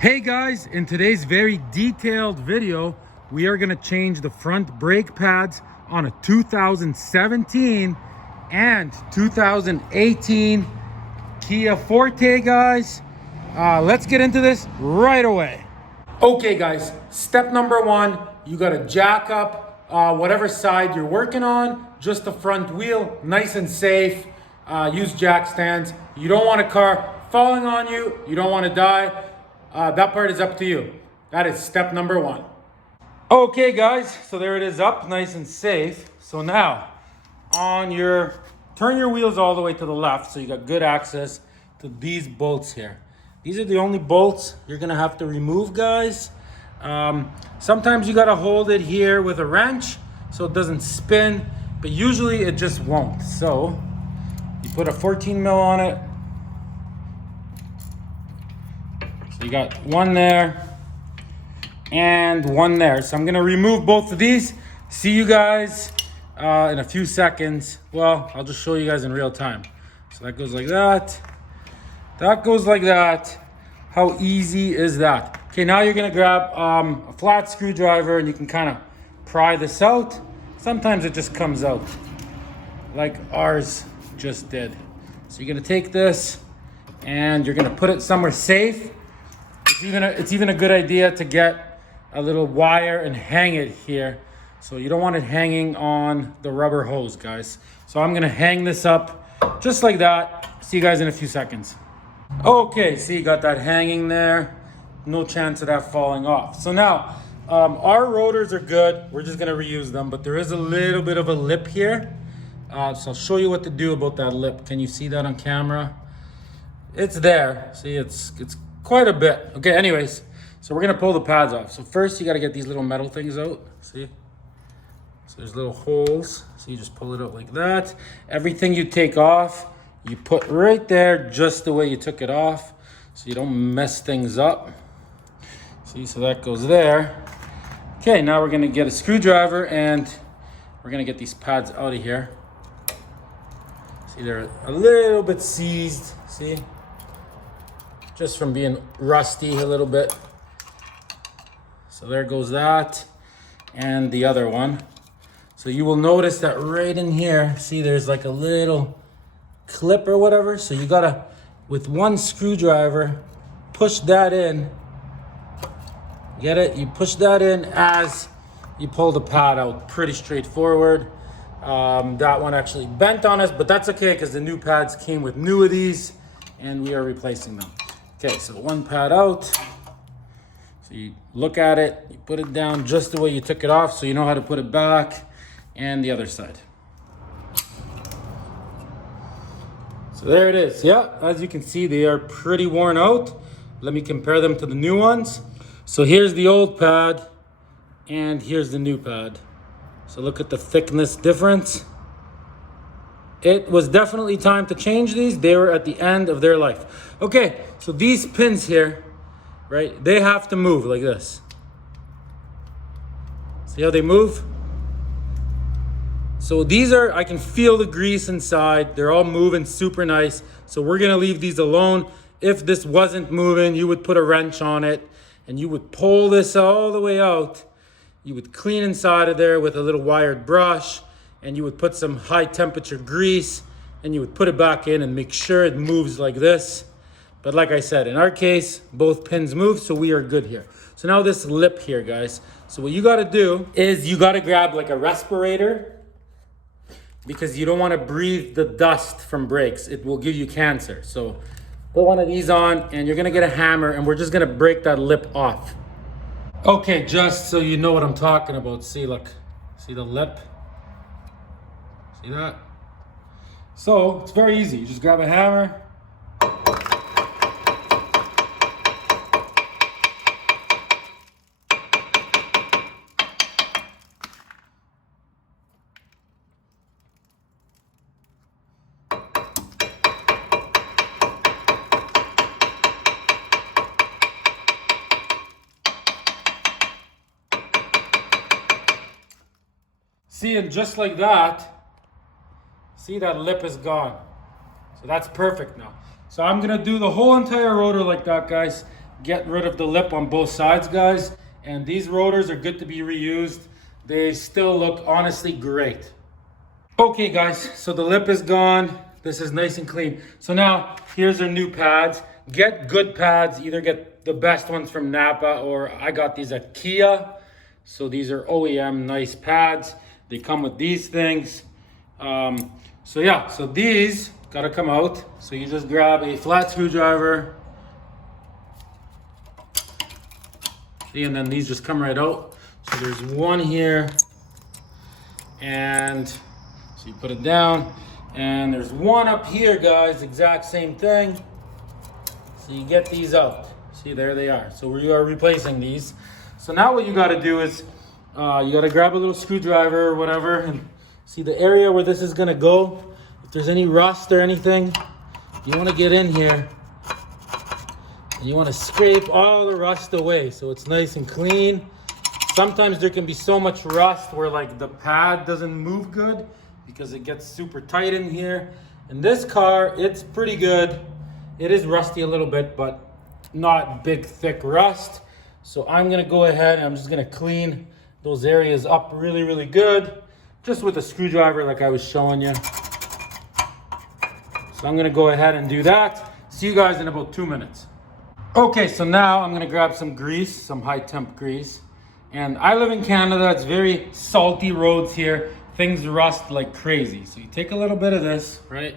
Hey guys, in today's very detailed video, we are gonna change the front brake pads on a 2017 and 2018 Kia Forte, guys. Let's get into this right away. Okay guys, step number one, you gotta jack up whatever side you're working on, just the front wheel, nice and safe. Use jack stands. You don't want a car falling on you, you don't wanna die. That part is up to you. That is step number one. Okay guys, so there it is up, nice and safe. So now, turn your wheels all the way to the left so you got good access to these bolts here. These are the only bolts you're gonna have to remove, guys. Sometimes you gotta hold it here with a wrench so it doesn't spin, but usually it just won't. So you put a 14 mil on it. So you got one there and one there. So I'm gonna remove both of these. See you guys in a few seconds. Well, I'll just show you guys in real time. So that goes like that. That goes like that. How easy is that? Okay, now you're gonna grab a flat screwdriver and you can kind of pry this out. Sometimes it just comes out like ours just did. So you're gonna take this and you're gonna put it somewhere safe. It's even a good idea to get a little wire and hang it here. So you don't want it hanging on the rubber hose, guys. So I'm gonna hang this up just like that. See you guys in a few seconds. Okay, see, you got that hanging there. No chance of that falling off. So now, our rotors are good. We're just gonna reuse them, but there is a little bit of a lip here. So I'll show you what to do about that lip. Can you see that on camera? It's there. See, it's quite a bit. Okay, anyways, so we're gonna pull the pads off. So first you gotta get these little metal things out, see? So there's little holes, so you just pull it out like that. Everything you take off, you put right there just the way you took it off, so you don't mess things up. See, so that goes there. Okay, now we're gonna get a screwdriver and we're gonna get these pads out of here. See, they're a little bit seized, see? Just from being rusty a little bit. So there goes that, and the other one. So you will notice that right in here, see there's like a little clip or whatever. So you gotta, with one screwdriver, push that in. Get it? You push that in as you pull the pad out. Pretty straightforward. That one actually bent on us, but that's okay because the new pads came with new of these and we are replacing them. Okay, so one pad out. So you look at it, you put it down just the way you took it off so you know how to put it back, and the other side. So there it is. Yeah, as you can see, they are pretty worn out. Let me compare them to the new ones. So here's the old pad, and here's the new pad. So look at the thickness difference. It was definitely time to change these. They were at the end of their life. Okay, so these pins here, right, they have to move like this. See how they move? So these are, I can feel the grease inside. They're all moving super nice. So we're gonna leave these alone. If this wasn't moving, you would put a wrench on it and you would pull this all the way out. You would clean inside of there with a little wired brush, and you would put some high temperature grease and you would put it back in and make sure it moves like this. But like I said, in our case, both pins move, so we are good here. So now this lip here, guys. So what you gotta do is you gotta grab like a respirator, because you don't wanna breathe the dust from brakes. It will give you cancer. So put one of these on and you're gonna get a hammer and we're just gonna break that lip off. Okay, just so you know what I'm talking about. See, look, see the lip? See that? So it's very easy. You just grab a hammer. See, and just like that, see, that lip is gone. So that's perfect now. So I'm gonna do the whole entire rotor like that, guys. get rid of the lip on both sides, guys. And these rotors are good to be reused. They still look honestly great. Okay guys, so the lip is gone. This is nice and clean. So now here's our new pads. Get good pads, either get the best ones from Napa or I got these at Kia. So these are OEM nice pads. They come with these things. So yeah, so these gotta come out. So you just grab a flat screwdriver. See, and then these just come right out. So there's one here, and so you put it down, and there's one up here, guys, exact same thing. So you get these out. See, there they are. So we are replacing these. So now what you gotta do is, you gotta grab a little screwdriver or whatever, and see the area where this is gonna go. If there's any rust or anything, you wanna get in here, and you wanna scrape all the rust away so it's nice and clean. Sometimes there can be so much rust where like the pad doesn't move good because it gets super tight in here. In this car, it's pretty good. It is rusty a little bit, but not big, thick rust. So I'm gonna go ahead and I'm just gonna clean those areas up really, really good, just with a screwdriver like I was showing you. So I'm gonna go ahead and do that. See you guys in about 2 minutes. Okay, so now I'm gonna grab some grease, some high temp grease. And I live in Canada, it's very salty roads here. Things rust like crazy. So you take a little bit of this, right?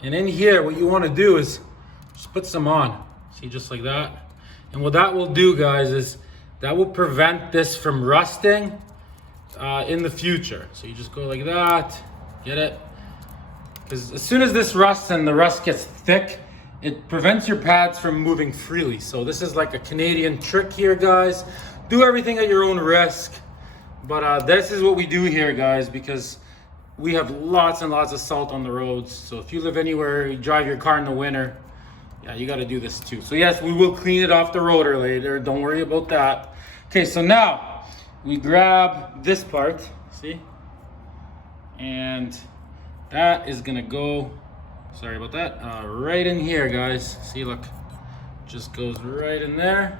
And in here, what you wanna do is just put some on. See, just like that. And what that will do, guys, is that will prevent this from rusting in the future. So you just go like that, get it? Because as soon as this rusts and the rust gets thick, it prevents your pads from moving freely. So this is like a Canadian trick here, guys. Do everything at your own risk. But this is what we do here, guys, because we have lots and lots of salt on the roads. So if you live anywhere, you drive your car in the winter, yeah, you gotta do this too. So yes, we will clean it off the rotor later. Don't worry about that. Okay, so now we grab this part, see? And that is gonna go, sorry about that, right in here, guys. See, look, just goes right in there.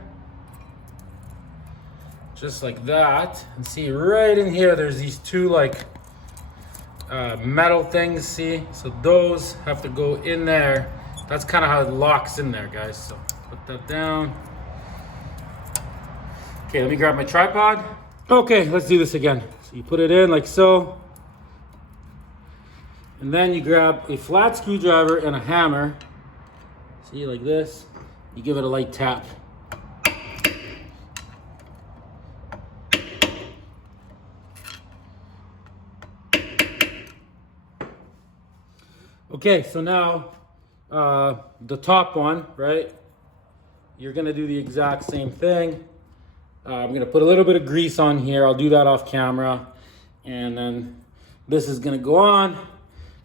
Just like that. And see, right in here, there's these two like metal things, see? So those have to go in there. That's kind of how it locks in there, guys. So put that down. Okay, let me grab my tripod. Okay, let's do this again. So you put it in like so. And then you grab a flat screwdriver and a hammer. See, like this. You give it a light tap. Okay, so now the top one, right? You're gonna do the exact same thing. I'm gonna put a little bit of grease on here. I'll do that off camera. And then this is gonna go on.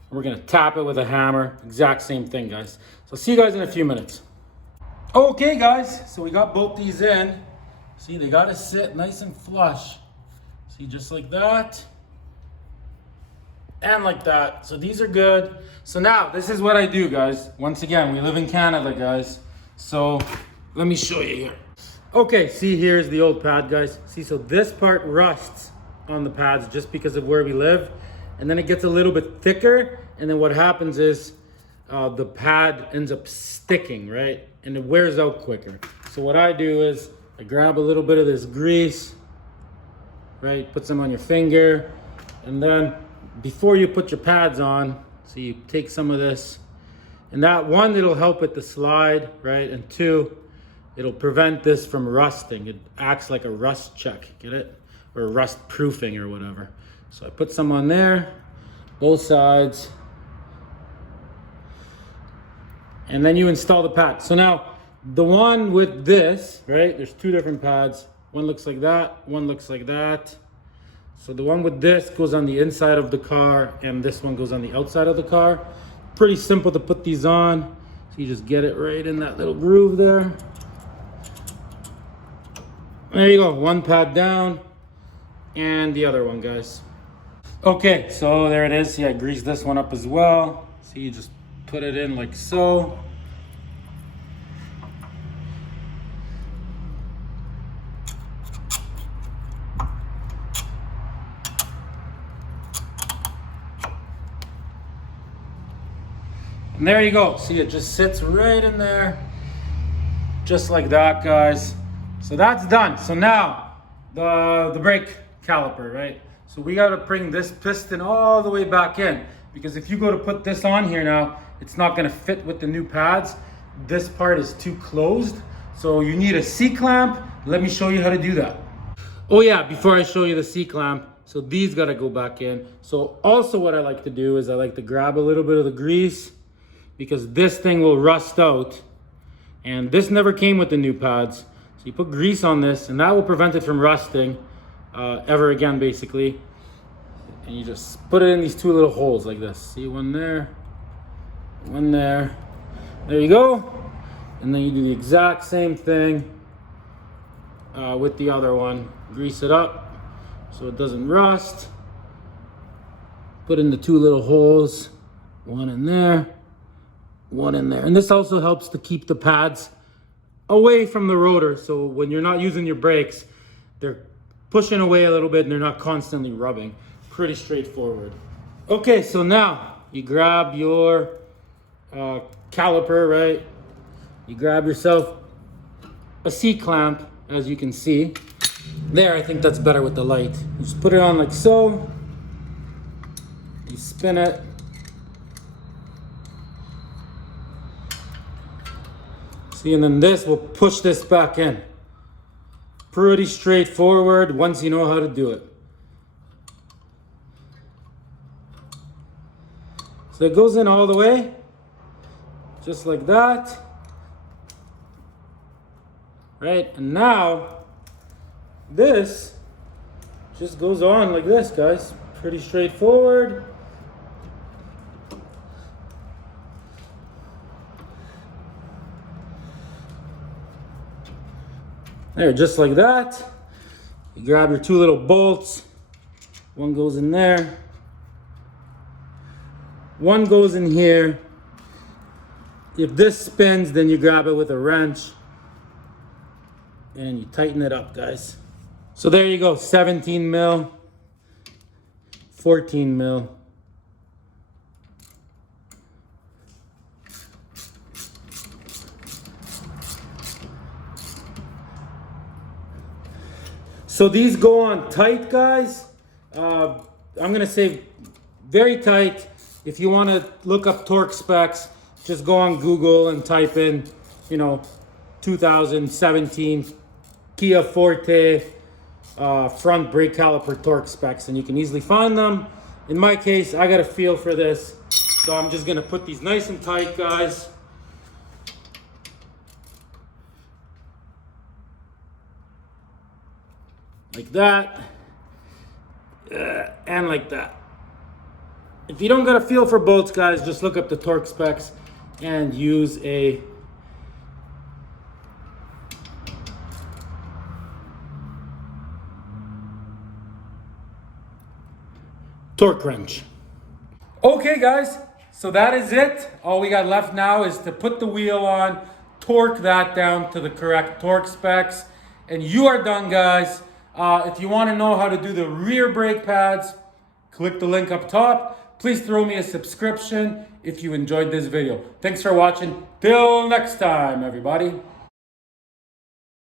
We're gonna tap it with a hammer. Exact same thing, guys. So see you guys in a few minutes. Okay, guys, so we got both these in. See, they gotta sit nice and flush. See, just like that. And like that. So these are good. So now this is what I do, guys. Once again, we live in Canada, guys. So let me show you here. Okay, see, here's the old pad, guys. See, so this part rusts on the pads just because of where we live. And then it gets a little bit thicker. And then what happens is the pad ends up sticking, right? And it wears out quicker. So what I do is I grab a little bit of this grease, right? Put some on your finger. And then before you put your pads on, so you take some of this, and that one, it'll help with the slide, right? And two, it'll prevent this from rusting. It acts like a rust check, get it? Or rust proofing or whatever. So I put some on there, both sides. And then you install the pad. So now the one with this, right? There's two different pads. One looks like that, one looks like that. So the one with this goes on the inside of the car and this one goes on the outside of the car. Pretty simple to put these on. So you just get it right in that little groove there. There you go, one pad down and the other one, guys. Okay, so there it is. See, I greased this one up as well. So you just put it in like so. And there you go. See, it just sits right in there. Just like that, guys. So that's done. So now, the brake caliper, right? So we gotta bring this piston all the way back in, because if you go to put this on here now, it's not gonna fit with the new pads. This part is too closed. So you need a C-clamp. Let me show you how to do that. Oh yeah, before I show you the C-clamp, so these gotta go back in. So also what I like to do is I like to grab a little bit of the grease, because this thing will rust out. And this never came with the new pads. So you put grease on this and that will prevent it from rusting ever again, basically. And you just put it in these two little holes like this. See, one there, one there. There you go. And then you do the exact same thing with the other one. Grease it up so it doesn't rust. Put in the two little holes, one in there, one in there. And this also helps to keep the pads away from the rotor. So when you're not using your brakes, they're pushing away a little bit and they're not constantly rubbing. Pretty straightforward. Okay, so now you grab your caliper, right? You grab yourself a C-clamp, as you can see. There, I think that's better with the light. You just put it on like so. You spin it. See, and then this will push this back in. Pretty straightforward once you know how to do it. So it goes in all the way, just like that. Right, and now this just goes on like this, guys. Pretty straightforward. There, just like that. You grab your two little bolts. One goes in there. One goes in here. If this spins, then you grab it with a wrench and you tighten it up, guys. So there you go, 17 mil, 14 mil. So these go on tight, guys. I'm gonna say very tight. If you wanna look up torque specs, just go on Google and type in, 2017 Kia Forte front brake caliper torque specs, and you can easily find them. In my case, I got a feel for this, so I'm just gonna put these nice and tight, guys. Like that, and like that. If you don't got a feel for bolts, guys, just look up the torque specs and use a torque wrench. Okay, guys, so that is it. All we got left now is to put the wheel on, torque that down to the correct torque specs, and you are done, guys. If you want to know how to do the rear brake pads, click the link up top. Please throw me a subscription if you enjoyed this video. Thanks for watching. Till next time, everybody.